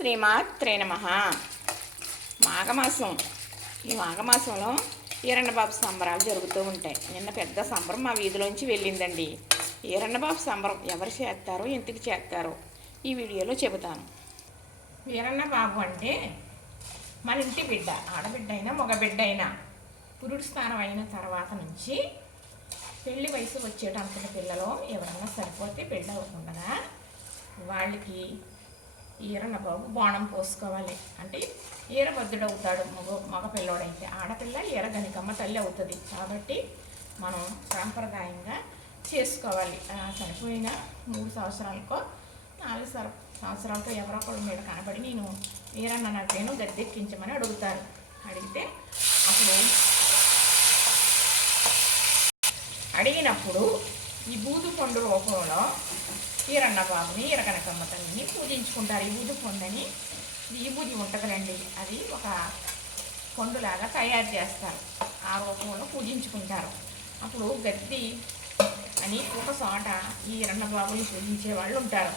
శ్రీమాత్రే నమ. మాఘమాసం. ఈ మాఘమాసంలో ఈరన్నబాబు సంబరాలు జరుగుతూ ఉంటాయి. నిన్న పెద్ద సంబరం మా వీధిలోంచి వెళ్ళిందండి. ఈరన్నబాబు సంబరం ఎవరు చేస్తారో ఎందుకు చేస్తారో ఈ వీడియోలో చెబుతాను. వీరన్నబాబు అంటే మన ఇంటి బిడ్డ ఆడబిడ్డ అయినా మగ బిడ్డ అయినా పురుడు స్థానం అయిన తర్వాత నుంచి పెళ్ళి వయసు వచ్చేటంతటి పిల్లలు ఎవరన్నా సరిపోతే పెళ్ళి అవ్వకుండా వాళ్ళకి ఈరన్న బాబు బాణం పోసుకోవాలి. అంటే ఈరబద్దుడు అవుతాడు మగ మగ పిల్లోడైతే. ఆడపిల్ల ఈరగనికమ్మ తల్లి అవుతుంది. కాబట్టి మనం సాంప్రదాయంగా చేసుకోవాలి. చనిపోయిన మూడు సంవత్సరాలకో నాలుగు సర- సంవత్సరాలకో ఎవరో ఒకళ్ళ మీద కనబడి నేను ఈరన్న నవ్వేను గద్దెక్కించమని అడుగుతారు. అడిగితే అప్పుడు అడిగినప్పుడు ఈ బూదు పండు రూపంలో ఈరన్న బాబుని ఈరకనకమ్మ తల్లిని పూజించుకుంటారు. ఈ బుద్ధి పొందని ఈ బుద్ధి ఉంటుందండి అది ఒక పండులాగా తయారు చేస్తారు. ఆ రూపంలో పూజించుకుంటారు. అప్పుడు గద్ది అని ఒక చోట ఈ ఈరన్న బాబుని పూజించే వాళ్ళు ఉంటారు.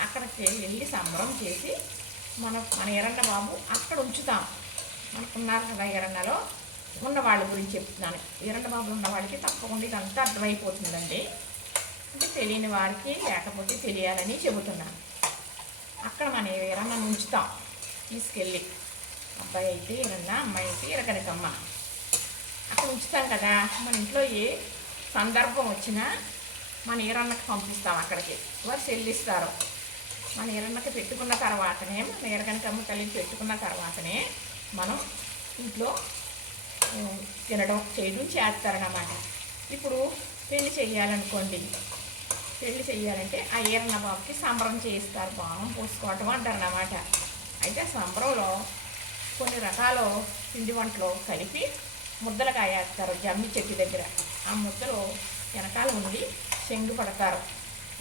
అక్కడికి వెళ్ళి సంబరం చేసి మన మన ఎర్రన్న బాబు అక్కడ ఉంచుతాం. మనకున్నారు కదా ఎరన్నలో ఉన్న వాళ్ళ గురించి చెప్తున్నాను. ఎర్రన్న బాబు ఉన్న వాళ్ళకి తప్పకుండా ఇదంతా అర్థమైపోతుందండి. తెలియని వారికి లేకపోతే తెలియాలని చెబుతున్నాను అక్కడ మన ఎర్రన్న ఉంచుతాం. తీసుకెళ్ళి అబ్బాయి అయితే ఇరన్నా అమ్మాయి అయితే ఎరకనకమ్మ అక్కడ ఉంచుతాం కదా మన ఇంట్లో ఏ సందర్భం వచ్చినా మన ఈరన్నకి పంపిస్తాం అక్కడికి. వారు చెల్లిస్తారు. మన ఈరన్నకి పెట్టుకున్న తర్వాతనే మన ఈరకనకమ్మ తల్లిని పెట్టుకున్న తర్వాతనే మనం ఇంట్లో తినడం చేయడం చేస్తారన్నమాట. ఇప్పుడు పెళ్ళి చేయాలనుకోండి పెళ్ళి చేయాలంటే ఆ ఈరన్న బాబుకి సంబరం చేయిస్తారు బాణం పోసుకోవటం అంటారన్నమాట. అయితే సంబరంలో కొన్ని రకాల పిండి వంటలు కలిపి ముద్దలు కాయేస్తారు జమ్మి చెట్టు దగ్గర. ఆ ముద్దలు వెనకాల ఉండి చెంగు పడతారు.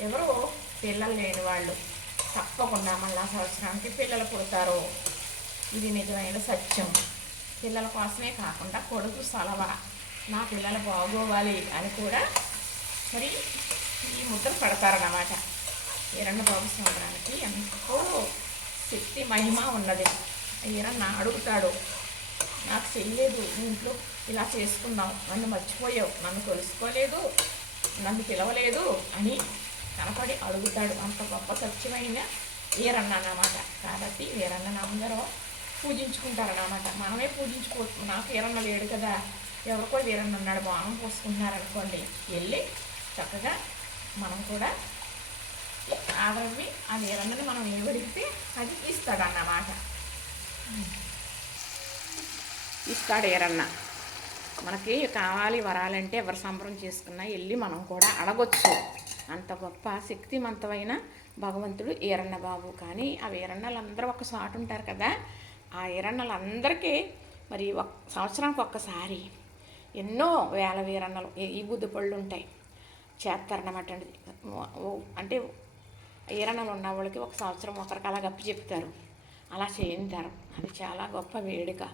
ఎవరు పిల్లలు లేని వాళ్ళు తప్పకుండా మళ్ళా సంవత్సరానికి పిల్లలు పుడతారు. ఇది నిజమైన సత్యం. పిల్లల కోసమే కాకుండా కొడుకు సలవ. నా పిల్లలు బాగోవాలి అని కూడా మరి ఈ ముద్ర పడతారన్నమాట. ఈరన్న బాబు సంవత్సరానికి ఎంతో శక్తి మహిమ ఉన్నది. ఈరన్న అడుగుతాడు నాకు చెయ్యలేదు ఇంట్లో ఇలా చేసుకున్నావు నన్ను మర్చిపోయావు నన్ను తెలుసుకోలేదు నన్ను పిలవలేదు అని కనపడి అడుగుతాడు. అంత గొప్ప సత్యమైన వీరన్న అన్నమాట. కాబట్టి వీరన్న అందరూ పూజించుకుంటారన్నమాట. మనమే పూజించుకో నాకు వీరన్న లేడు కదా ఎవరికో వీరన్న ఉన్నాడు బాణం పోసుకుంటున్నారనుకోండి వెళ్ళి చక్కగా మనం కూడా ఆదరవి ఆ వీరన్నని మనం ఏమడిగితే అది ఇస్తాడన్నమాట. ఇస్తాడు ఏరన్న మనకి కావాలి వరాలంటే ఎవరు సంబరం చేసుకున్నా వెళ్ళి మనం కూడా అడగొచ్చు. అంత గొప్ప శక్తివంతమైన భగవంతుడు ఈరన్న బాబు. కానీ ఆ వీరన్నలందరూ ఒక సాటు ఉంటారు కదా ఆ ఈరన్నలందరికీ మరి ఒక సంవత్సరానికి ఒక్కసారి ఎన్నో వేల వీరన్నలు ఈ- బుద్ధి పళ్ళు ఉంటాయి. చేస్తారన్నమాట అండి. అంటే ఈరణలు ఉన్న వాళ్ళకి ఒక సంవత్సరం ఒకరికి అలా గప్పి చెప్తారు. అలా చేయించారు అది చాలా గొప్ప వేడుక.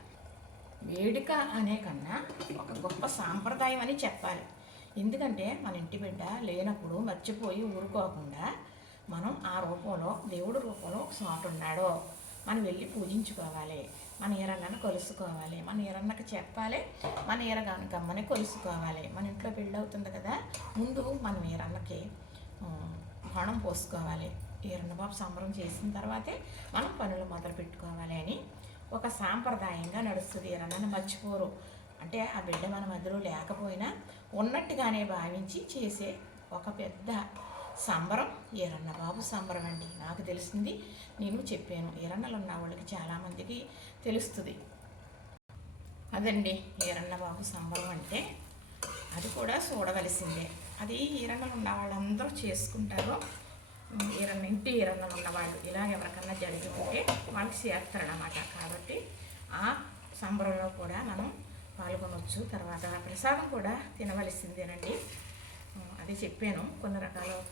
వేడుక అనే కన్నా ఒక గొప్ప సాంప్రదాయం అని చెప్పాలి. ఎందుకంటే మన ఇంటి బిడ్డ లేనప్పుడు మర్చిపోయి ఊరుకోకుండా మనం ఆ రూపంలో దేవుడు రూపంలో ఒక చోట ఉన్నాడో మనం వెళ్ళి పూజించుకోవాలి. మన ఈరన్నను కొలుసుకోవాలి. మన ఈరన్నకి చెప్పాలి. మన ఈరగమ్మని కొలుసుకోవాలి. మన ఇంట్లో పెళ్ళి అవుతుంది కదా ముందు మనం ఈరన్నకి ఆ, బాణం పోసుకోవాలి. ఈరన్న బాబు సంబరం చేసిన తర్వాతే మనం పనులు మొదలు పెట్టుకోవాలి అని ఒక సాంప్రదాయంగా నడుస్తుంది ఈరన్నను మర్చిపోరు. అంటే ఆ బిడ్డ మన మధ్యలో లేకపోయినా ఉన్నట్టుగానే భావించి చేసే ఒక పెద్ద సంబరం. ఈరన్న బాబు సంబరం అండి. నాకు తెలిసింది నేను చెప్పాను. ఈరన్నలు ఉన్న వాళ్ళకి చాలామందికి తెలుస్తుంది. అదండి. ఈరన్న బాబు సంబరం అంటే అది కూడా చూడవలసిందే. అది ఈరన్నలు ఉన్న వాళ్ళందరూ చేసుకుంటారు ఈరన్న ఇంటి ఈరన్నలు ఉన్నవాళ్ళు ఇలా ఎవరికన్నా జరిగి ఉంటే వాళ్ళకి కాబట్టి ఆ సంబరంలో కూడా మనం పాల్గొనవచ్చు తర్వాత ప్రసాదం కూడా తినవలసిందేనండి. అది చెప్పాను. కొన్ని రకాల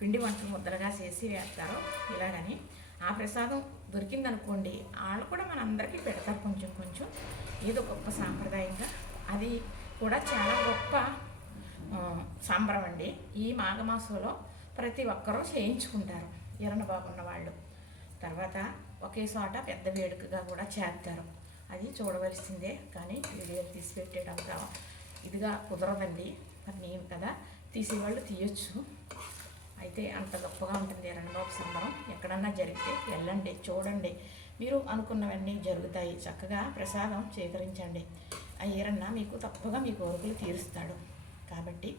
పిండి వంటలు ముద్దలుగా చేసి వేస్తారు ఇలాగని. ఆ ప్రసాదం దొరికిందనుకోండి వాళ్ళు కూడా మనందరికీ పెడతారు కొంచెం కొంచెం ఏదో గొప్ప సాంప్రదాయంగా. అది కూడా చాలా గొప్ప సంబరం అండి. ఈ మాఘమాసంలో ప్రతి ఒక్కరూ చేయించుకుంటారు ఎర్రన బాగున్న వాళ్ళు తర్వాత ఒకే చోట పెద్ద వేడుకగా కూడా చేస్తారు. అది చూడవలసిందే కానీ వీడియో తీసి ఇదిగా కుదరదండి. మరి నేను కదా తీసేవాళ్ళు తీయొచ్చు. అయితే అంత గొప్పగా ఉంటుంది రణబాబు సంబరం. ఎక్కడన్నా జరిగితే వెళ్ళండి చూడండి. మీరు అనుకున్నవన్నీ జరుగుతాయి. చక్కగా ప్రసాదం స్వీకరించండి. ఆ ఈరన్న మీకు తప్పగా మీ కోరికలు తీరుస్తాడు. కాబట్టి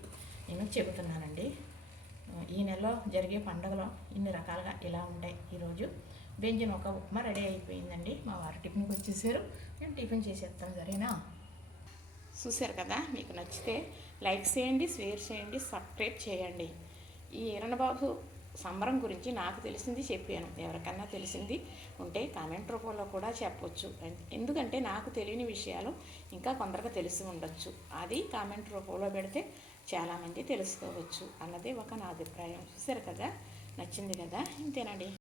నేను చెబుతున్నానండి ఈ నెలలో జరిగే పండుగలు ఇన్ని రకాలుగా ఇలా ఉంటాయి. ఈరోజు బెంజిన్ ఒక ఉప్మా రెడీ అయిపోయిందండి. మా వారు టిఫిన్కి వచ్చేసారు. నేను టిఫిన్ చేసేస్తాను సరేనా? చూశారు కదా? మీకు నచ్చితే లైక్ చేయండి షేర్ చేయండి సబ్స్క్రైబ్ చేయండి. ఈ ఈరణబాబు సంబరం గురించి నాకు తెలిసింది చెప్పాను. ఎవరికన్నా తెలిసింది ఉంటే కామెంట్ రూపంలో కూడా చెప్పొచ్చు. ఎందుకంటే నాకు తెలియని విషయాలు ఇంకా కొందరికి తెలిసి ఉండొచ్చు. అది కామెంట్ రూపంలో పెడితే చాలామంది తెలుసుకోవచ్చు అన్నది ఒక నా అభిప్రాయం. చూసారు కదా? నచ్చింది కదా? ఇంతేనండి.